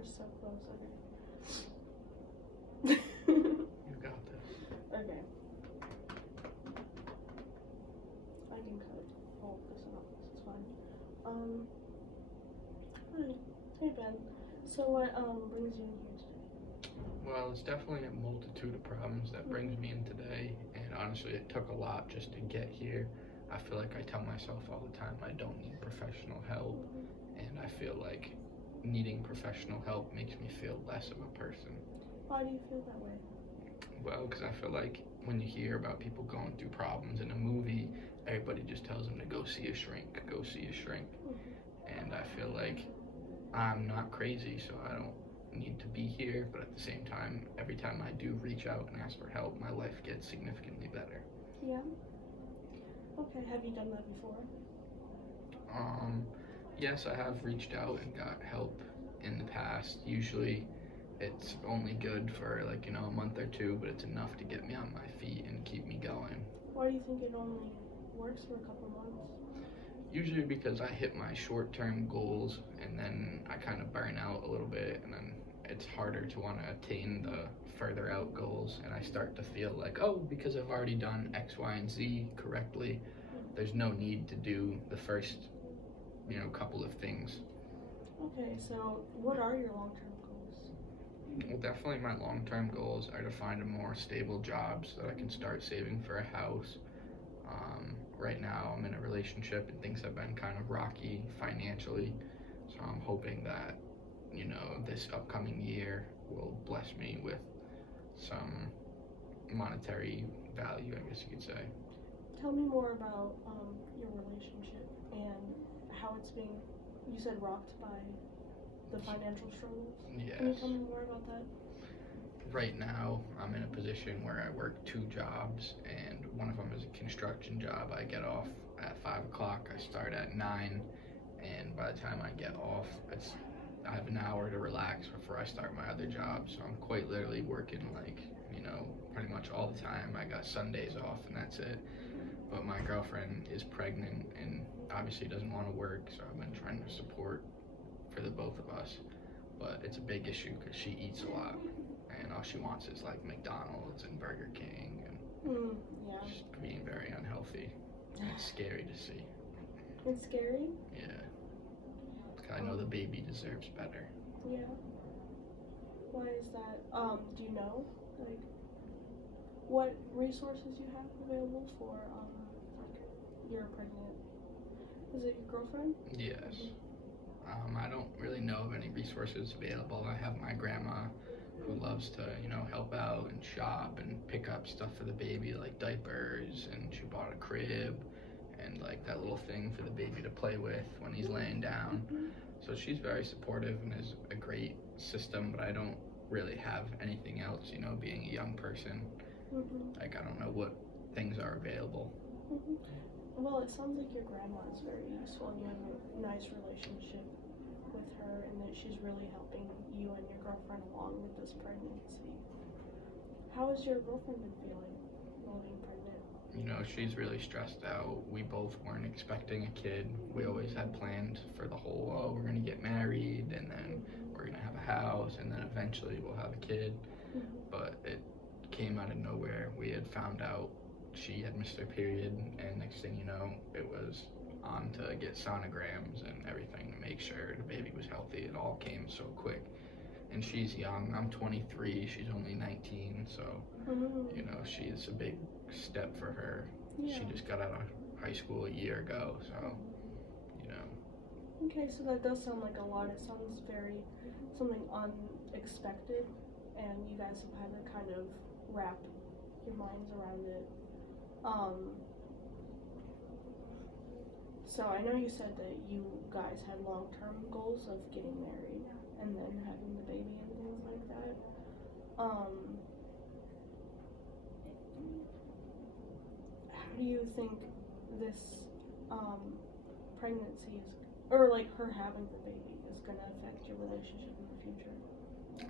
We're so close. Okay. You got this. Okay. I can cut all of this out. This is fine. Hi. Hey Ben. So what brings you in here today? Well, it's definitely a multitude of problems that brings me in today, and honestly, it took a lot just to get here. I feel like I tell myself all the time I don't need professional help, and I feel like needing professional help makes me feel less of a person. Why do you feel that way? Well, because I feel like when you hear about people going through problems in a movie, everybody just tells them to go see a shrink, go see a shrink. And I feel like I'm not crazy, so I don't need to be here. But at the same time, every time I do reach out and ask for help, my life gets significantly better. Yeah. Okay. Have you done that before? Yes, I have reached out and got help in the past. Usually it's only good for like, a month or two, but it's enough to get me on my feet and keep me going. Why do you think it only works for a couple months? Usually because I hit my short-term goals and then I kind of burn out a little bit, and then it's harder to want to attain the further out goals, and I start to feel like, oh, because I've already done X, Y, and Z correctly, there's no need to do the first, couple of things. Okay, so what are your long-term goals? Well, definitely my long-term goals are to find a more stable job so that I can start saving for a house. Right now I'm in a relationship and things have been kind of rocky financially, so I'm hoping that, this upcoming year will bless me with some monetary value, I guess you could say. Tell me more about your relationship and how it's being, you said, rocked by the financial struggles. Yes. Can you tell me more about that? Right now, I'm in a position where I work 2 jobs, and one of them is a construction job. I get off at 5 o'clock, I start at 9, and by the time I get off, I have an hour to relax before I start my other job, so I'm quite literally working pretty much all the time. I got Sundays off, and that's it. But my girlfriend is pregnant and obviously doesn't want to work, so I've been trying to support for the both of us. But it's a big issue because she eats a lot, and all she wants is like McDonald's and Burger King, and Yeah. just being very unhealthy. It's scary to see. It's scary? Yeah. 'Cause I know the baby deserves better. Yeah. Why is that? Do you know, like, what resources you have available for, like, your pregnant, is it your girlfriend? Yes. I don't really know of any resources available. I have my grandma who loves to, help out and shop and pick up stuff for the baby, like diapers, and she bought a crib and like that little thing for the baby to play with when he's laying down. So she's very supportive and is a great system, but I don't really have anything else, being a young person. Like, I don't know what things are available. Well, it sounds like your grandma is very useful and you have a nice relationship with her, and that she's really helping you and your girlfriend along with this pregnancy. How has your girlfriend been feeling while being pregnant? She's really stressed out. We both weren't expecting a kid. We always had planned for the whole, oh, we're going to get married, and then we're going to have a house, and then eventually we'll have a kid. But it came out of nowhere. We had found out she had missed her period, and next thing you know, it was on to get sonograms and everything to make sure the baby was healthy. It all came so quick. And she's young. I'm 23. She's only 19. So, she's a big step for her. Yeah. She just got out of high school a year ago. So, Okay, so that does sound like a lot. It sounds very something unexpected, and you guys have had to kind of wrap your minds around it. So I know you said that you guys had long-term goals of getting married and then having the baby and things like that. How do you think this pregnancy is, or like her having the baby, is going to affect your relationship in the future?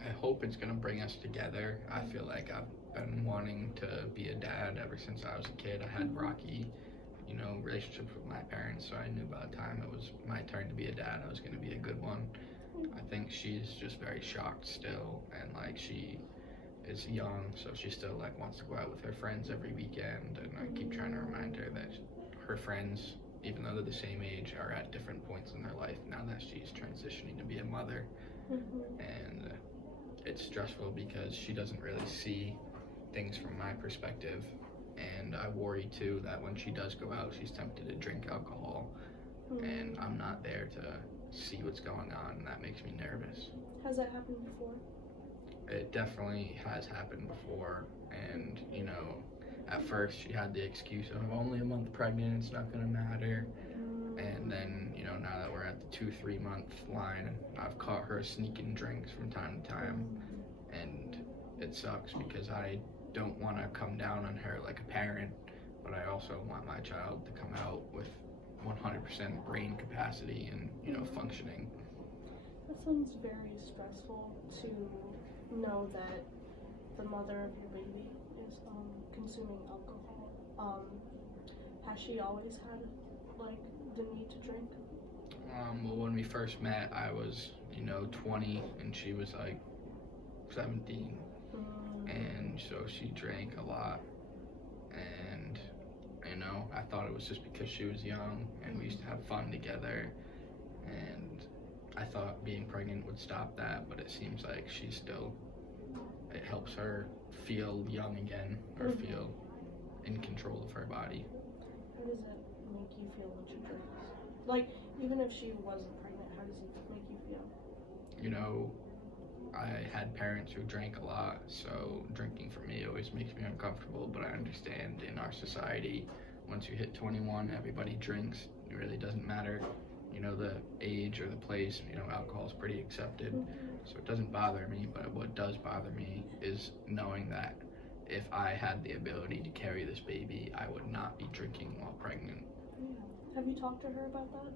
I hope it's going to bring us together. I feel like I've been wanting to be a dad ever since I was a kid. I had rocky, relationships with my parents, so I knew by the time it was my turn to be a dad, I was going to be a good one. I think she's just very shocked still, and like she is young, so she still like wants to go out with her friends every weekend, and I keep trying to remind her that her friends, even though they're the same age, are at different points in their life now that she's transitioning to be a mother. And it's stressful because she doesn't really see things from my perspective, and I worry too that when she does go out, she's tempted to drink alcohol, and I'm not there to see what's going on, and that makes me nervous. Has that happened before? It definitely has happened before, and you know, at first she had the excuse of I'm only a month pregnant, it's not gonna matter. And then, you know, now that we're at the 2-3 month line, I've caught her sneaking drinks from time to time, and it sucks because I don't want to come down on her like a parent, but I also want my child to come out with 100% brain capacity and, you know, functioning. That sounds very stressful to know that the mother of your baby is consuming alcohol. Has she always had like the need to drink? Well, when we first met, I was, you know, 20 and she was like 17, and so she drank a lot, and you know, I thought it was just because she was young and we used to have fun together, and I thought being pregnant would stop that, but it seems like she's still, it helps her feel young again, or feel in control of her body. How does it make you feel when she drinks? Like, even if she wasn't pregnant, how does it make you feel? You know, I had parents who drank a lot, so drinking for me always makes me uncomfortable, but I understand in our society, once you hit 21, everybody drinks. It really doesn't matter, you know, the age or the place, you know, alcohol is pretty accepted, so it doesn't bother me, but what does bother me is knowing that if I had the ability to carry this baby, I would not be drinking while pregnant. Yeah. Have you talked to her about that?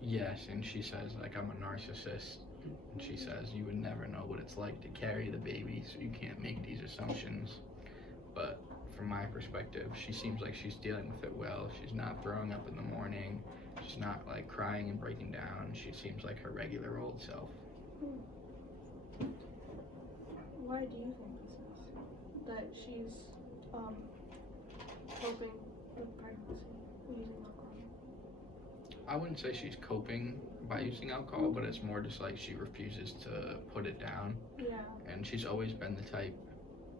Yes, and she says, like, I'm a narcissist. And she says, you would never know what it's like to carry the baby, so you can't make these assumptions. But from my perspective, she seems like she's dealing with it well. She's not throwing up in the morning. She's not, like, crying and breaking down. She seems like her regular old self. Why do you think this is? That she's coping with pregnancy using alcohol? I wouldn't say she's coping by using alcohol, but it's more just like she refuses to put it down. Yeah. And she's always been the type,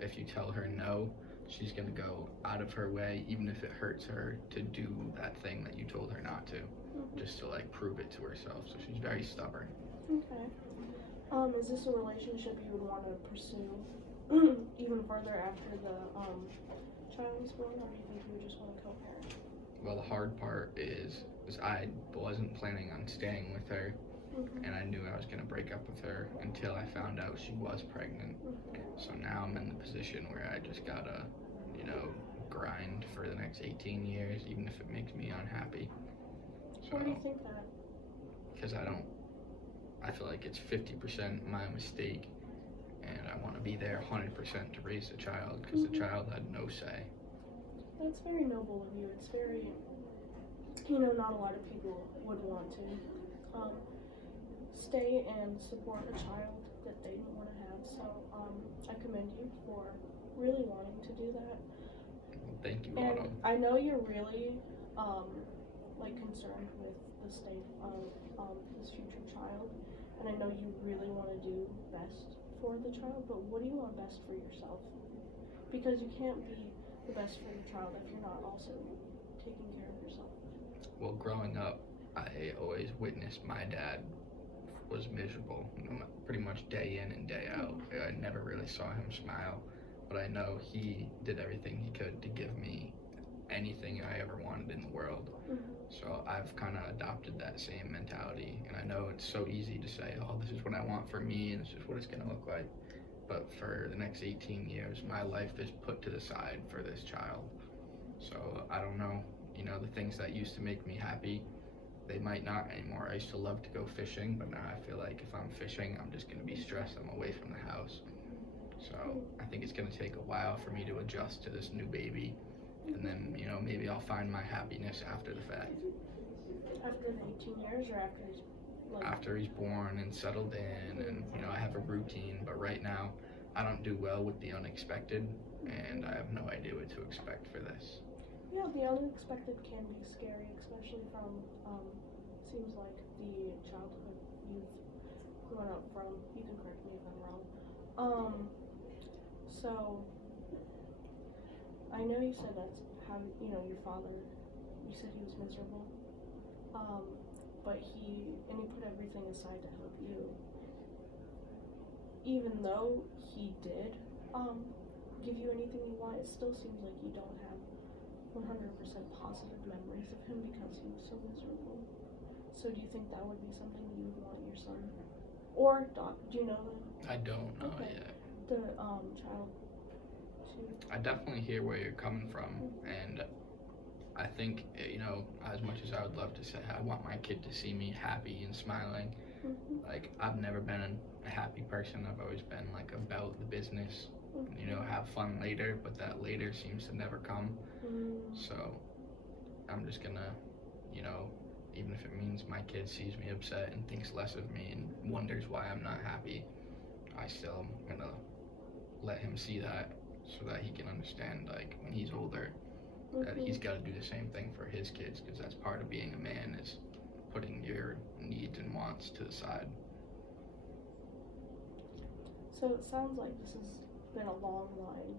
if you tell her no, she's gonna go out of her way, even if it hurts her, to do that thing that you told her not to, just to like prove it to herself. So she's very stubborn. Okay. Is this a relationship you would want to pursue even further after the child is born, or do you think you would just want to co-parent? Well, the hard part is I wasn't planning on staying with her, and I knew I was gonna break up with her until I found out she was pregnant. So now I'm in the position where I just gotta, you know, grind for the next 18 years, even if it makes me unhappy. So, Why do you think that? because I feel like it's 50% my mistake, and I want to be there 100% to raise the child, because the child had no say. That's very noble of you. It's very, you know, not a lot of people would want to stay and support a child that they don't want to have. So I commend you for really wanting to do that. Well, thank you, And Autumn. I know you're really like concerned with the state of this future child, and I know you really want to do best for the child, but what do you want best for yourself? Because you can't be the best for your child if you're not also taking care of yourself. Well, growing up, I always witnessed my dad was miserable, pretty much day in and day out. I never really saw him smile, but I know he did everything he could to give me anything I ever wanted in the world. So I've kind of adopted that same mentality, and I know it's so easy to say, oh, this is what I want for me, and this is what it's going to look like. But for the next 18 years, my life is put to the side for this child. So I don't know, you know, the things that used to make me happy, they might not anymore. I used to love to go fishing, but now I feel like if I'm fishing, I'm just going to be stressed. I'm away from the house. So I think it's going to take a while for me to adjust to this new baby. And then, you know, maybe I'll find my happiness after the fact. After the 18 years or after he's Like, after he's born and settled in, and you know I have a routine. But right now, I don't do well with the unexpected, and I have no idea what to expect for this. yeah, the unexpected can be scary, especially from, seems like the childhood you've grown up from. You can correct me if I'm wrong. So, I know you said that's how, you know, your father, you said he was miserable. But he put everything aside to help you. Even though he did, give you anything you want, it still seems like you don't have 100% positive memories of him because he was so miserable. So do you think that would be something you would want your son or daughter? Do you know I don't know Okay. yet. the child to? I definitely hear where you're coming from, and I think, you know, as much as I would love to say I want my kid to see me happy and smiling, Mm-hmm. like I've never been a happy person. I've always been like about the business, you know, have fun later, but that later seems to never come. So I'm just gonna, you know, even if it means my kid sees me upset and thinks less of me and wonders why I'm not happy, I still am gonna let him see that so that he can understand, like when he's older, that he's got to do the same thing for his kids, because that's part of being a man, is putting your needs and wants to the side. So it sounds like this has been a long line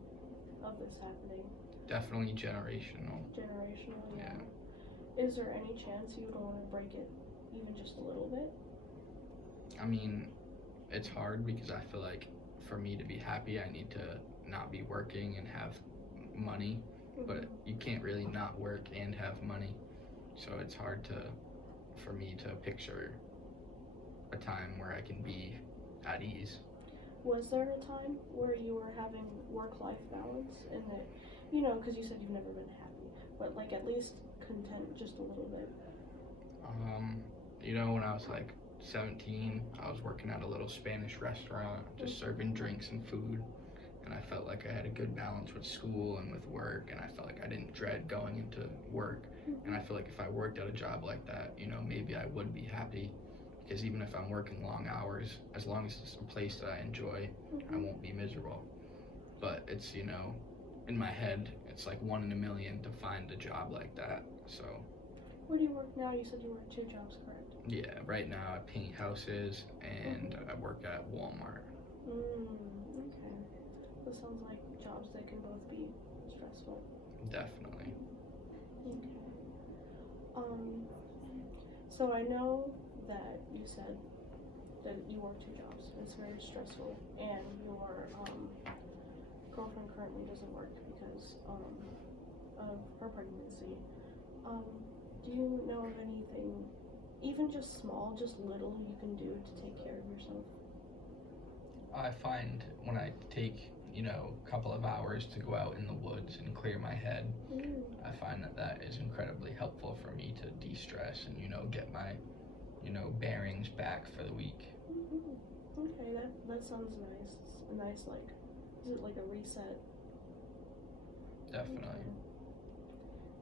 of this happening. Definitely generational. Generational, yeah. Yeah. Is there any chance you would want to break it even just a little bit? I mean, it's hard because I feel like for me to be happy, I need to not be working and have money, but you can't really not work and have money. So it's hard for me to picture a time where I can be at ease. Was there a time where you were having work-life balance and that, you know, because you said you've never been happy, but like at least content just a little bit? You know, when I was like 17, I was working at a little Spanish restaurant, just serving drinks and food, and I felt like I had a good balance with school and with work, and I felt like I didn't dread going into work. And I feel like if I worked at a job like that, you know, maybe I would be happy, because even if I'm working long hours, as long as it's a place that I enjoy, I won't be miserable. But it's, you know, in my head, it's like 1 in a million to find a job like that. So Where do you work now? You said you work 2 jobs, correct? yeah, right now I paint houses and I work at Walmart. Okay. That sounds like jobs that can both be stressful. Definitely. Okay. So I know that you said that you work 2 jobs. It's very stressful, and your girlfriend currently doesn't work because of her pregnancy. Do you know of anything, even just small, just little, you can do to take care of yourself? I find when I take, you know, a couple of hours to go out in the woods and clear my head, I find that is incredibly helpful for me to de-stress and, you know, get my, you know, bearings back for the week. Okay, that sounds nice. It's a nice, like, is it like a reset? Definitely. Okay.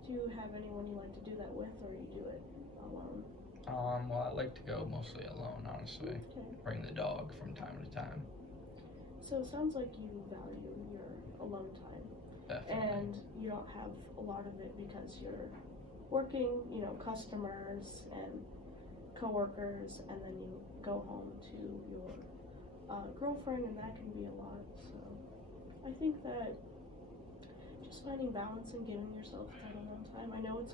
Do you have anyone you like to do that with, or you do it alone? Well, I like to go mostly alone, honestly. Okay. Bring the dog from time to time. So it sounds like you value your alone time. Definitely. And you don't have a lot of it because you're working, you know, customers and coworkers, and then you go home to your girlfriend, and that can be a lot. So I think that just finding balance and giving yourself that alone time. I know it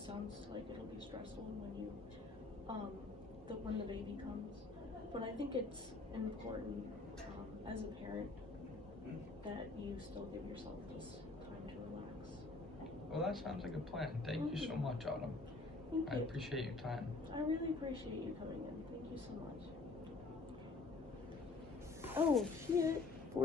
sounds like it'll be stressful when you, when the baby comes, but I think it's important as a parent that you still give yourself just time to relax. Well, that sounds like a plan. Thank you so much, Autumn. Thank I you. appreciate your time. I really appreciate you coming in. Thank you so much. Oh, shit.